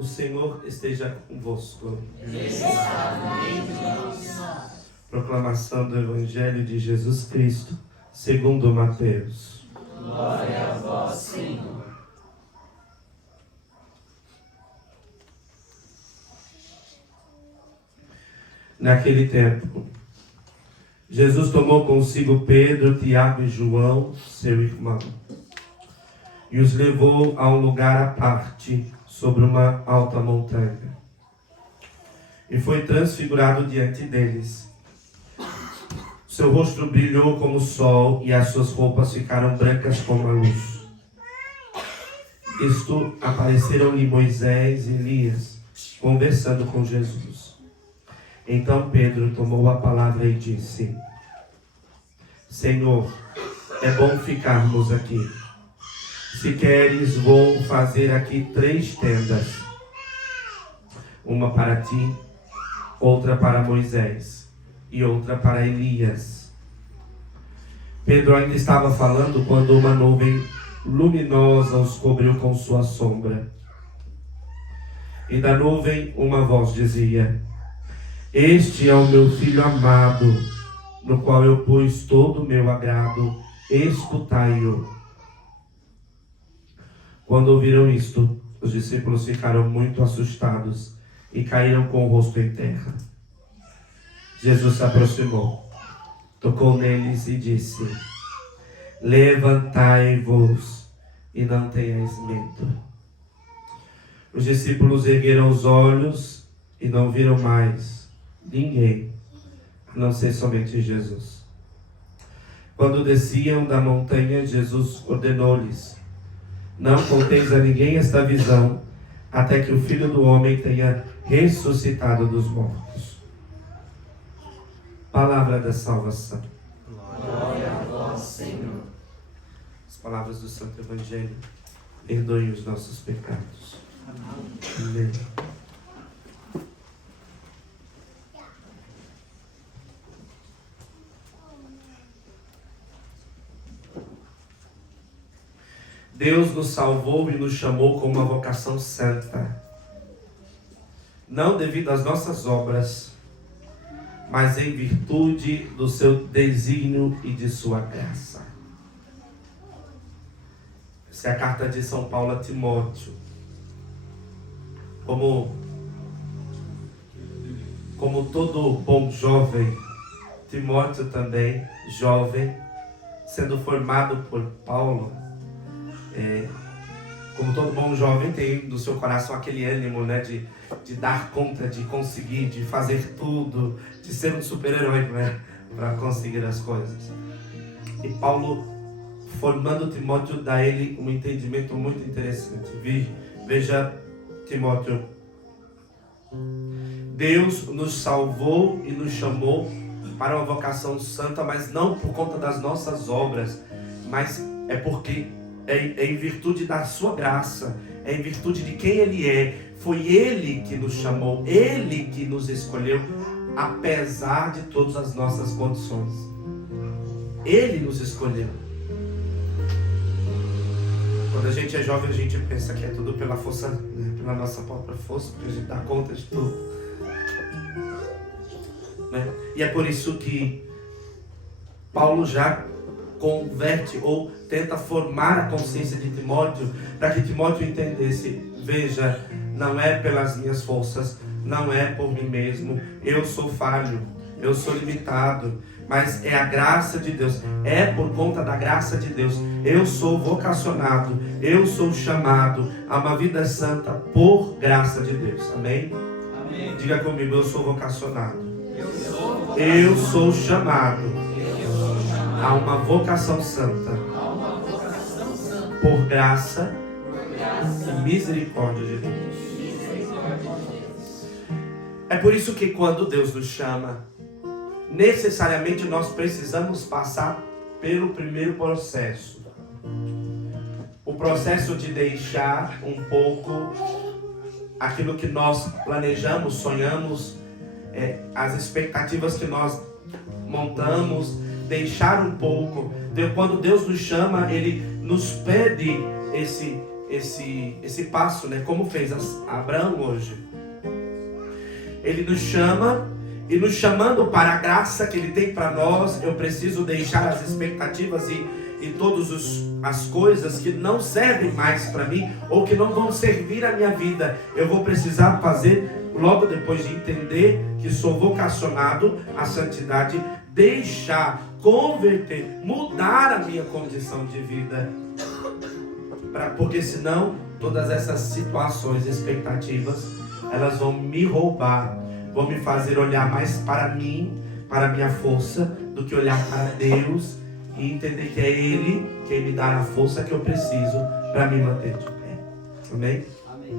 O Senhor esteja convosco. Proclamação do Evangelho de Jesus Cristo, segundo Mateus. Glória a vós, Senhor. Naquele tempo, Jesus tomou consigo Pedro, Tiago e João, seu irmão, e os levou a um lugar à parte, sobre uma alta montanha. E foi transfigurado diante deles. Seu rosto brilhou como o sol, e as suas roupas ficaram brancas como a luz. Isto apareceram-lhe Moisés e Elias, conversando com Jesus. Então Pedro tomou a palavra e disse: Senhor, é bom ficarmos aqui. Se queres, vou fazer aqui 3 tendas. Uma para ti, outra para Moisés e outra para Elias. Pedro ainda estava falando quando uma nuvem luminosa os cobriu com sua sombra. E da nuvem uma voz dizia: Este é o meu filho amado, no qual eu pus todo o meu agrado, escutai-o. Quando ouviram isto, os discípulos ficaram muito assustados e caíram com o rosto em terra. Jesus se aproximou, tocou neles e disse: Levantai-vos e não tenhais medo. Os discípulos ergueram os olhos e não viram mais ninguém, a não ser somente Jesus. Quando desciam da montanha, Jesus ordenou-lhes: Não conteis a ninguém esta visão, até que o Filho do Homem tenha ressuscitado dos mortos. Palavra da salvação. Glória a vós, Senhor. As palavras do Santo Evangelho perdoem os nossos pecados. Amém. Deus nos salvou e nos chamou com uma vocação santa, não devido às nossas obras, mas em virtude do seu desígnio e de sua graça. Essa é a carta de São Paulo a Timóteo. Como todo bom jovem, Timóteo também, jovem, sendo formado por Paulo, como todo bom jovem tem no seu coração aquele ânimo, né, de dar conta, de conseguir, de fazer tudo, de ser um super-herói, né, para conseguir as coisas. E Paulo, formando Timóteo, dá a ele um entendimento muito interessante. Veja, Timóteo, Deus nos salvou e nos chamou para uma vocação santa, mas não por conta das nossas obras, mas é porque é em virtude da sua graça, é em virtude de quem Ele é. Foi Ele que nos chamou, Ele que nos escolheu, apesar de todas as nossas condições. Ele nos escolheu. Quando a gente é jovem, a gente pensa que é tudo pela força, né, pela nossa própria força, porque a gente dá conta de tudo, né? E é por isso que Paulo já converte ou tenta formar a consciência de Timóteo, para que Timóteo entendesse: veja, não é pelas minhas forças, não é por mim mesmo, eu sou falho, eu sou limitado, mas é a graça de Deus, é por conta da graça de Deus. Eu sou vocacionado, eu sou chamado a uma vida santa por graça de Deus. Amém? Amém. Diga comigo: eu sou vocacionado, Eu eu sou chamado a uma vocação santa por graça e misericórdia de Deus. É por isso que quando Deus nos chama, necessariamente nós precisamos passar pelo primeiro processo. O processo de deixar um pouco aquilo que nós planejamos, sonhamos, as expectativas que nós montamos, deixar um pouco. Quando Deus nos chama, Ele nos pede esse passo, né? Como fez Abraão hoje. Ele nos chama, e nos chamando para a graça que Ele tem para nós, eu preciso deixar as expectativas e todas as coisas que não servem mais para mim, ou que não vão servir a minha vida. Eu vou precisar fazer, logo depois de entender que sou vocacionado à santidade, deixar, converter, mudar a minha condição de vida. Porque senão, todas essas situações, expectativas, elas vão me roubar, vão me fazer olhar mais para mim, para a minha força, do que olhar para Deus e entender que é Ele quem me dá a força que eu preciso para me manter de pé. Amém? Amém.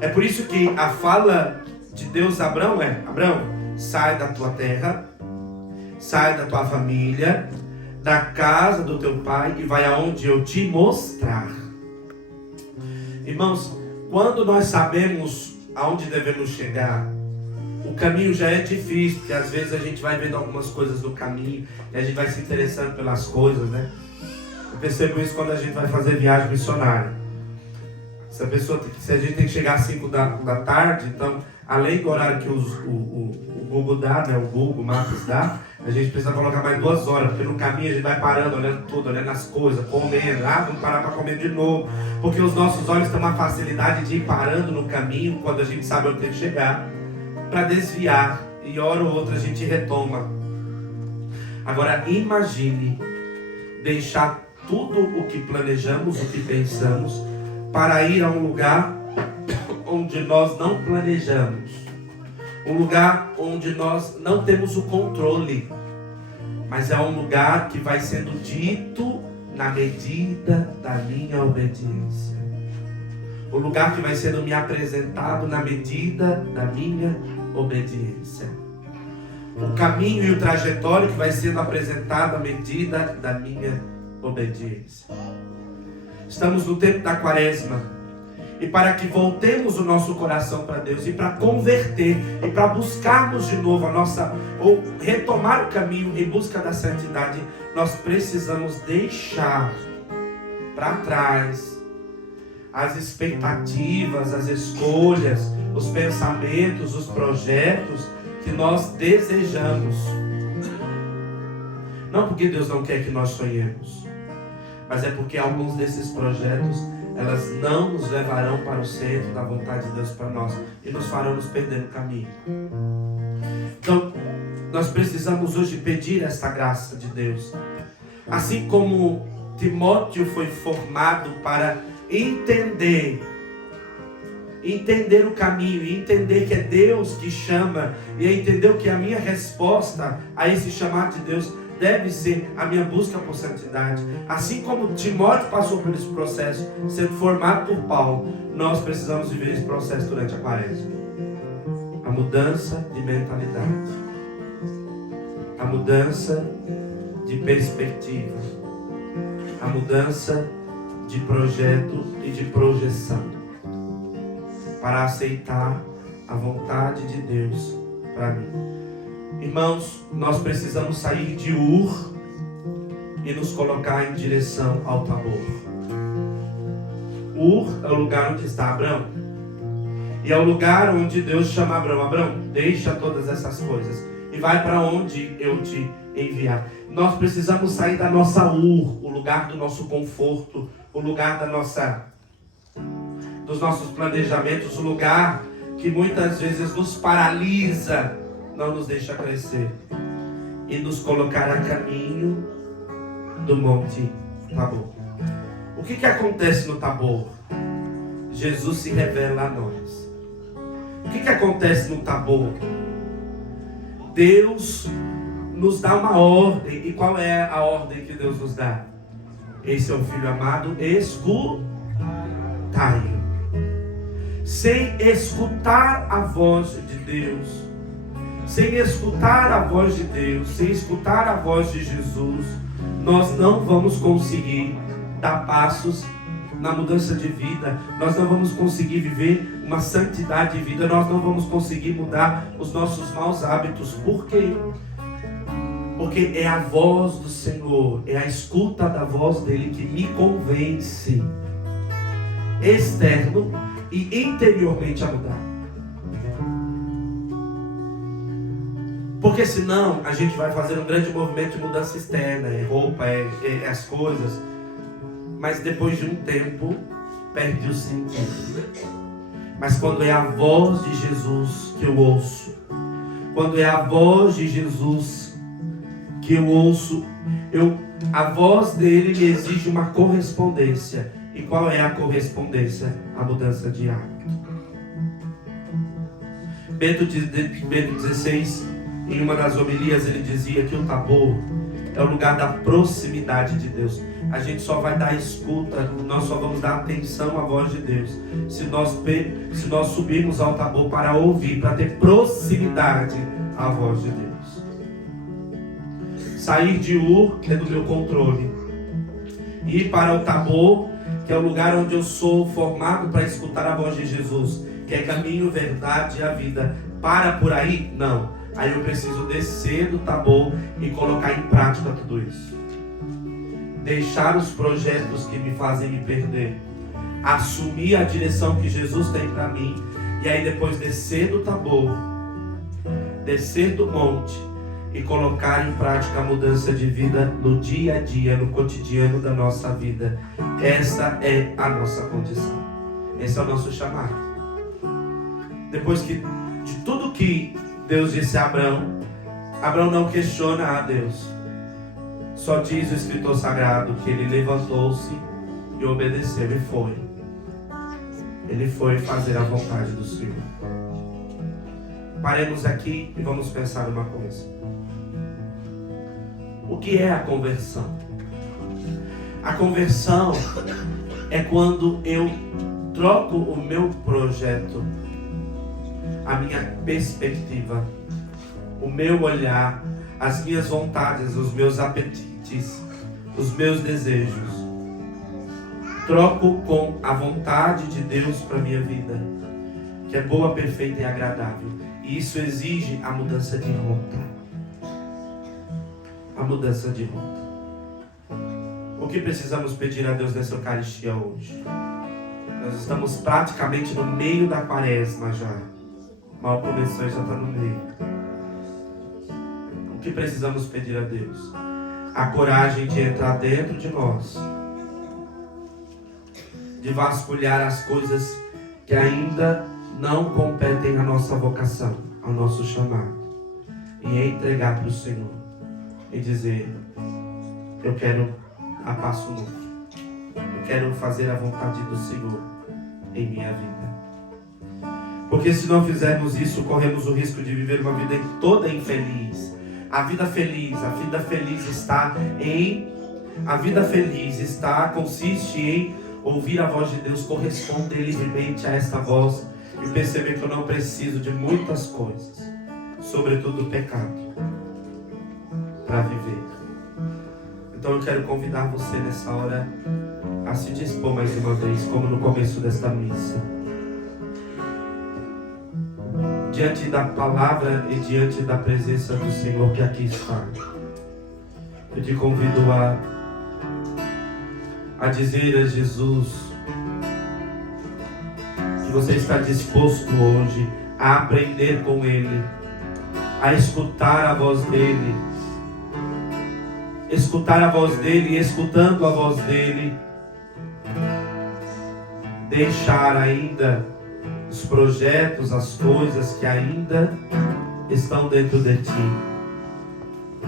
É por isso que a fala de Deus a Abraão é: Abraão, sai da tua terra, sai da tua família, da casa do teu pai, e vai aonde eu te mostrar. Irmãos, quando nós sabemos aonde devemos chegar, o caminho já é difícil, porque às vezes a gente vai vendo algumas coisas no caminho e a gente vai se interessando pelas coisas, né? Eu percebo isso quando a gente vai fazer viagem missionária. Se a gente tem que chegar às 5 da tarde, então, além do horário que o Google dá, né? O Google Maps dá, a gente precisa colocar mais 2 horas, porque no caminho a gente vai parando, olhando tudo, olhando as coisas, comendo, vamos parar para comer de novo, porque os nossos olhos têm uma facilidade de ir parando no caminho, quando a gente sabe onde tem que chegar, para desviar, e hora ou outra a gente retoma. Agora imagine deixar tudo o que planejamos, o que pensamos, para ir a um lugar onde nós não planejamos, um lugar onde nós não temos o controle, mas é um lugar que vai sendo dito na medida da minha obediência, o lugar que vai sendo me apresentado na medida da minha obediência, o caminho e o trajetório que vai sendo apresentado à medida da minha obediência. Estamos no tempo da quaresma, e para que voltemos o nosso coração para Deus, e para converter, e para buscarmos de novo ou retomar o caminho em busca da santidade, nós precisamos deixar para trás as expectativas, as escolhas, os pensamentos, os projetos que nós desejamos. Não porque Deus não quer que nós sonhemos, mas é porque alguns desses projetos, elas não nos levarão para o centro da vontade de Deus para nós, e nos farão nos perder no caminho. Então, nós precisamos hoje pedir esta graça de Deus. Assim como Timóteo foi formado para entender o caminho, e entender que é Deus que chama, e entender que a minha resposta a esse chamado de Deus deve ser a minha busca por santidade. Assim como Timóteo passou por esse processo, sendo formado por Paulo, nós precisamos viver esse processo durante a quaresma. A mudança de mentalidade, a mudança de perspectiva, a mudança de projeto e de projeção, para aceitar a vontade de Deus para mim. Irmãos, nós precisamos sair de Ur e nos colocar em direção ao Tabor. Ur é o lugar onde está Abraão, e é o lugar onde Deus chama Abraão: Abraão, deixa todas essas coisas e vai para onde eu te enviar. Nós precisamos sair da nossa Ur, o lugar do nosso conforto, o lugar dos nossos planejamentos, o lugar que muitas vezes nos paralisa, não nos deixa crescer, e nos colocar a caminho do Monte Tabor. O que acontece no Tabor? Jesus se revela a nós. O que acontece no Tabor? Deus nos dá uma ordem. E qual é a ordem que Deus nos dá? Esse é o Filho amado, escutai-o. Sem escutar a voz de Deus, sem escutar a voz de Deus, sem escutar a voz de Jesus, nós não vamos conseguir dar passos na mudança de vida, nós não vamos conseguir viver uma santidade de vida, nós não vamos conseguir mudar os nossos maus hábitos. Por quê? Porque é a voz do Senhor, é a escuta da voz dele que me convence, externo e interiormente, a mudar. Porque senão a gente vai fazer um grande movimento de mudança externa, é roupa, é as coisas, mas depois de um tempo perde o sentido. Mas quando é a voz de Jesus que eu ouço, quando é a voz de Jesus que eu ouço, a voz dele me exige uma correspondência. E qual é a correspondência? A mudança de hábito. Bento XVI, em uma das homilias, ele dizia que o Tabor é o lugar da proximidade de Deus. A gente só vai dar escuta, nós só vamos dar atenção à voz de Deus se nós subirmos ao Tabor para ouvir, para ter proximidade à voz de Deus. Sair de Ur é do meu controle. Ir para o Tabor, que é o lugar onde eu sou formado para escutar a voz de Jesus, que é caminho, verdade e a vida. Para por aí? Não. Aí eu preciso descer do Tabor e colocar em prática tudo isso. Deixar os projetos que me fazem me perder. Assumir a direção que Jesus tem para mim. E aí depois descer do Tabor, descer do monte e colocar em prática a mudança de vida no dia a dia, no cotidiano da nossa vida. Essa é a nossa condição. Esse é o nosso chamado. Depois de tudo que Deus disse a Abraão, Abraão não questiona a Deus. Só diz o escritor sagrado que ele levantou-se e obedeceu e foi. Ele foi fazer a vontade do Senhor. Paremos aqui e vamos pensar uma coisa. O que é a conversão? A conversão é quando eu troco o meu projeto, a minha perspectiva, o meu olhar, as minhas vontades, os meus apetites, os meus desejos. Troco com a vontade de Deus para a minha vida, que é boa, perfeita e agradável. E isso exige a mudança de rota. A mudança de rota. O que precisamos pedir a Deus nessa Eucaristia hoje? Nós estamos praticamente no meio da Quaresma já. Mal começou e já está no meio. O que precisamos pedir a Deus? A coragem de entrar dentro de nós, de vasculhar as coisas que ainda não competem à nossa vocação, ao nosso chamado, e entregar para o Senhor e dizer: eu quero a passo novo, eu quero fazer a vontade do Senhor em minha vida. Porque se não fizermos isso, corremos o risco de viver uma vida toda infeliz. A vida feliz consiste em ouvir a voz de Deus, corresponder livremente a esta voz e perceber que eu não preciso de muitas coisas, sobretudo o pecado, para viver. Então eu quero convidar você nessa hora a se dispor mais uma vez, como no começo desta missa, diante da palavra e diante da presença do Senhor que aqui está. Eu te convido a dizer a Jesus que você está disposto hoje a aprender com Ele, a escutar a voz dEle, e escutando a voz dEle, deixar ainda os projetos, as coisas que ainda estão dentro de ti,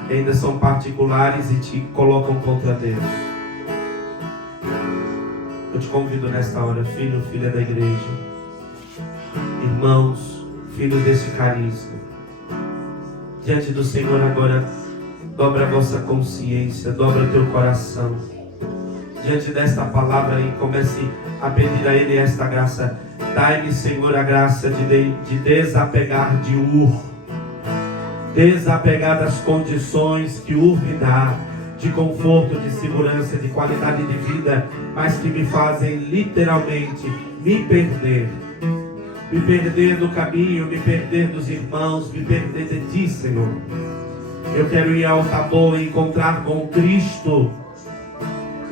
que ainda são particulares e te colocam contra Deus. Eu te convido nesta hora, filho, filha da igreja, irmãos, filhos desse carisma, diante do Senhor agora, dobra a vossa consciência, dobra teu coração, diante desta palavra e comece a pedir a Ele esta graça. Dai-me, Senhor, a graça de desapegar de Ur, desapegar das condições que Ur me dá, de conforto, de segurança, de qualidade de vida, mas que me fazem literalmente me perder do caminho, me perder dos irmãos, me perder de Ti, Senhor. Eu quero ir ao Tabor e encontrar com Cristo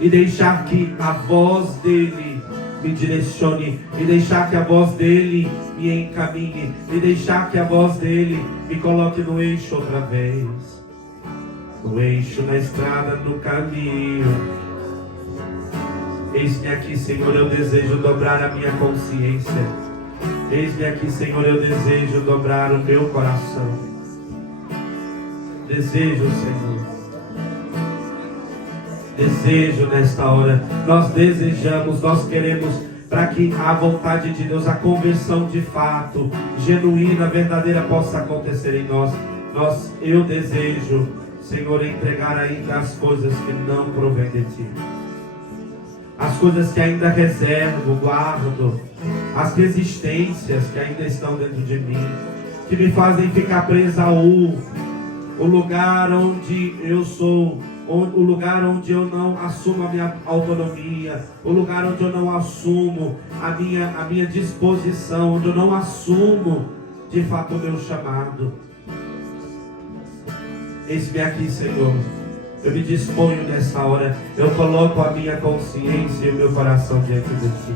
e deixar que a voz dele me direcione, e deixar que a voz dele me encaminhe, e deixar que a voz dele me coloque no eixo outra vez, no eixo, na estrada, no caminho. Eis-me aqui, Senhor, eu desejo dobrar a minha consciência. Eis-me aqui, Senhor, eu desejo dobrar o meu coração. Desejo, Senhor. Desejo nesta hora. Nós desejamos, nós queremos, para que a vontade de Deus, a conversão de fato, genuína, verdadeira, possa acontecer em nós. Eu desejo, Senhor, entregar ainda as coisas que não provêm de Ti. As coisas que ainda reservo, guardo, as resistências que ainda estão dentro de mim, que me fazem ficar presa ao lugar onde eu sou, o lugar onde eu não assumo a minha autonomia, o lugar onde eu não assumo a minha disposição, onde eu não assumo de fato o meu chamado. Eis-me aqui, Senhor. Eu me disponho nessa hora. Eu coloco a minha consciência e o meu coração diante de Ti.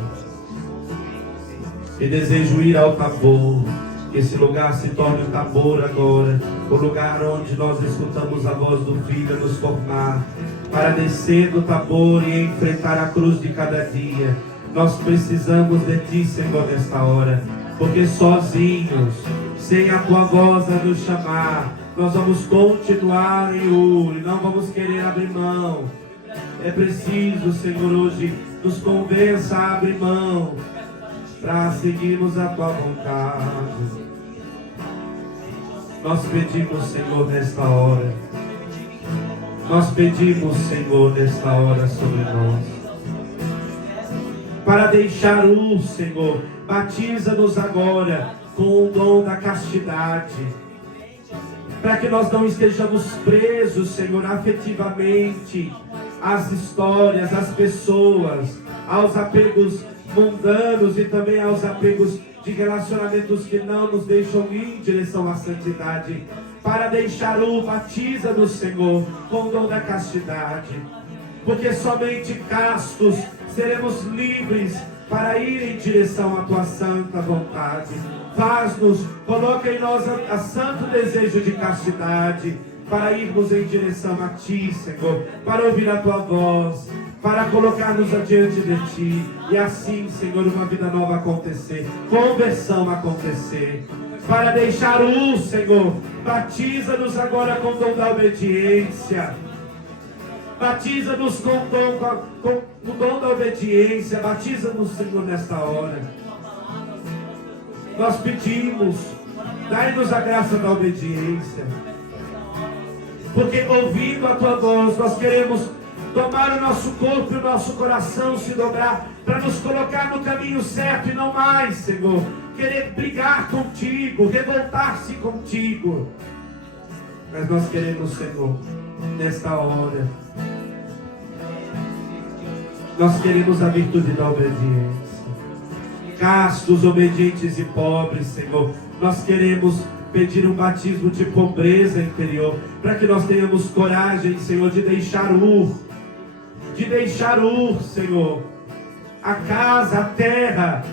E desejo ir ao Tabor. Que esse lugar se torne o Tabor agora. O lugar onde nós escutamos a voz do Filho a nos formar. Para descer do Tabor e enfrentar a cruz de cada dia. Nós precisamos de Ti, Senhor, nesta hora. Porque sozinhos, sem a Tua voz a nos chamar, nós vamos continuar em Ur e não vamos querer abrir mão. É preciso, Senhor, hoje nos convença a abrir mão para seguirmos a Tua vontade. Nós pedimos, Senhor, nesta hora. Nós pedimos, Senhor, nesta hora sobre nós. Para deixar Ur, Senhor, batiza-nos agora com o dom da castidade. Para que nós não estejamos presos, Senhor, afetivamente às histórias, às pessoas, aos apegos mundanos e também aos apegos de relacionamentos que não nos deixam ir em direção à santidade. Para deixar batiza-nos, Senhor, com o dom da castidade. Porque somente castos seremos livres para ir em direção à Tua santa vontade. Faz-nos, coloca em nós a santo desejo de castidade, para irmos em direção a Ti, Senhor, para ouvir a Tua voz, para colocar-nos adiante de Ti, e assim, Senhor, uma vida nova acontecer, conversão acontecer, para deixar Senhor, batiza-nos agora com o dom da obediência, batiza-nos com o dom da obediência, batiza-nos, Senhor, nesta hora. Nós pedimos, dai-nos a graça da obediência, porque ouvindo a Tua voz, nós queremos tomar o nosso corpo e o nosso coração, se dobrar, para nos colocar no caminho certo e não mais, Senhor, querer brigar contigo, revoltar-se contigo. Mas nós queremos, Senhor, nesta hora, nós queremos a virtude da obediência. Castos, obedientes e pobres, Senhor, nós queremos pedir um batismo de pobreza interior, para que nós tenhamos coragem, Senhor, de deixar Senhor, a casa, a terra,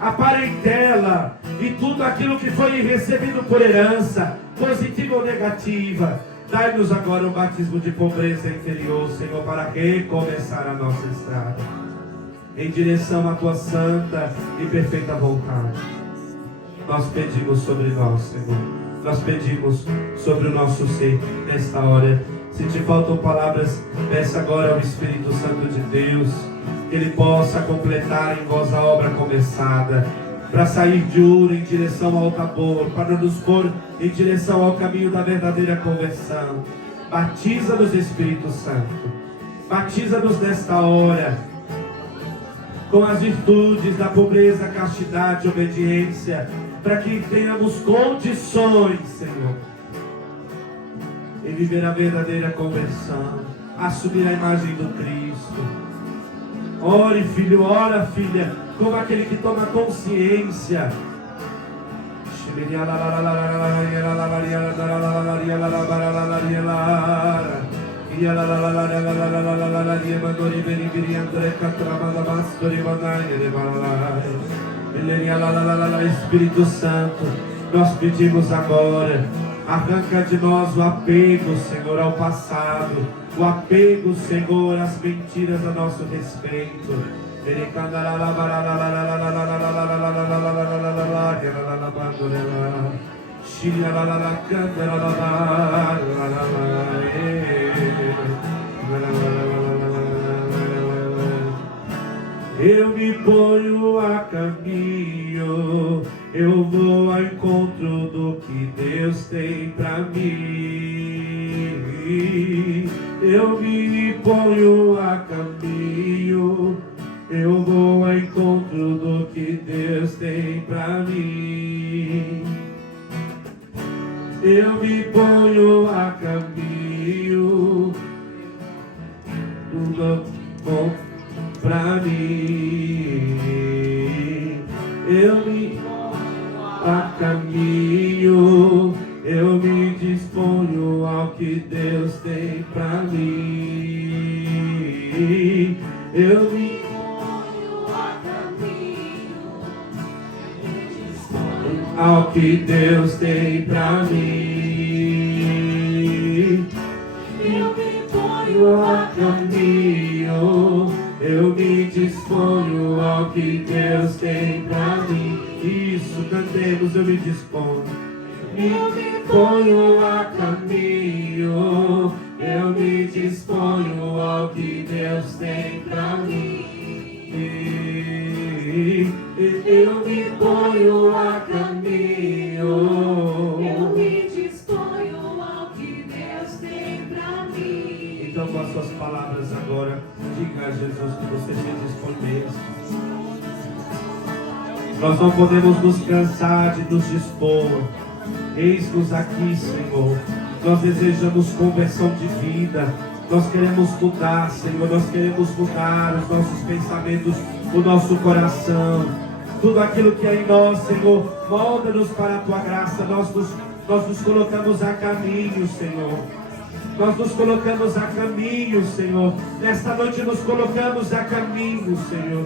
a parentela e tudo aquilo que foi recebido por herança, positiva ou negativa. Dai-nos agora um batismo de pobreza interior, Senhor, para recomeçar a nossa estrada em direção à Tua santa e perfeita vontade. Nós pedimos sobre nós, Senhor. Nós pedimos sobre o nosso ser nesta hora. Se te faltam palavras, peça agora ao Espírito Santo de Deus, que Ele possa completar em vós a obra começada, para sair de Ur em direção ao Tabor, para nos pôr em direção ao caminho da verdadeira conversão. Batiza-nos, Espírito Santo. Batiza-nos nesta hora com as virtudes da pobreza, castidade, obediência, para que tenhamos condições, Senhor, em viver a verdadeira conversão, assumir a imagem do Cristo. Ore, filho, ora, filha, como aquele que toma consciência. Espírito Santo, nós pedimos agora, arranca de nós o apego, Senhor, ao passado, o apego, Senhor, às mentiras a nosso respeito. Eu me ponho a caminho, eu vou ao encontro do que Deus tem pra mim. Eu me ponho a caminho, eu vou ao encontro do que Deus tem pra mim. Eu me ponho a caminho, pra mim. Eu me a caminho, eu me disponho ao que Deus tem pra mim. Eu me ponho a caminho, me disponho ao que Deus tem pra mim. Eu me ponho a caminho, eu me disponho ao que Deus tem pra mim. Isso, cantemos, eu me disponho. Eu me ponho a caminho, eu me disponho ao que Deus tem pra mim. Eu me ponho a caminho, eu me disponho ao que Deus tem pra mim. Então, com as suas palavras agora, diga a Jesus que você se dispõe mesmo. Nós não podemos nos cansar de nos dispor. Eis-nos aqui, Senhor. Nós desejamos conversão de vida. Nós queremos mudar, Senhor. Nós queremos mudar os nossos pensamentos, o nosso coração. Tudo aquilo que é em nós, Senhor, molda-nos para a Tua graça. Nós nos colocamos a caminho, Senhor. Nós nos colocamos a caminho, Senhor. Nesta noite nos colocamos a caminho, Senhor.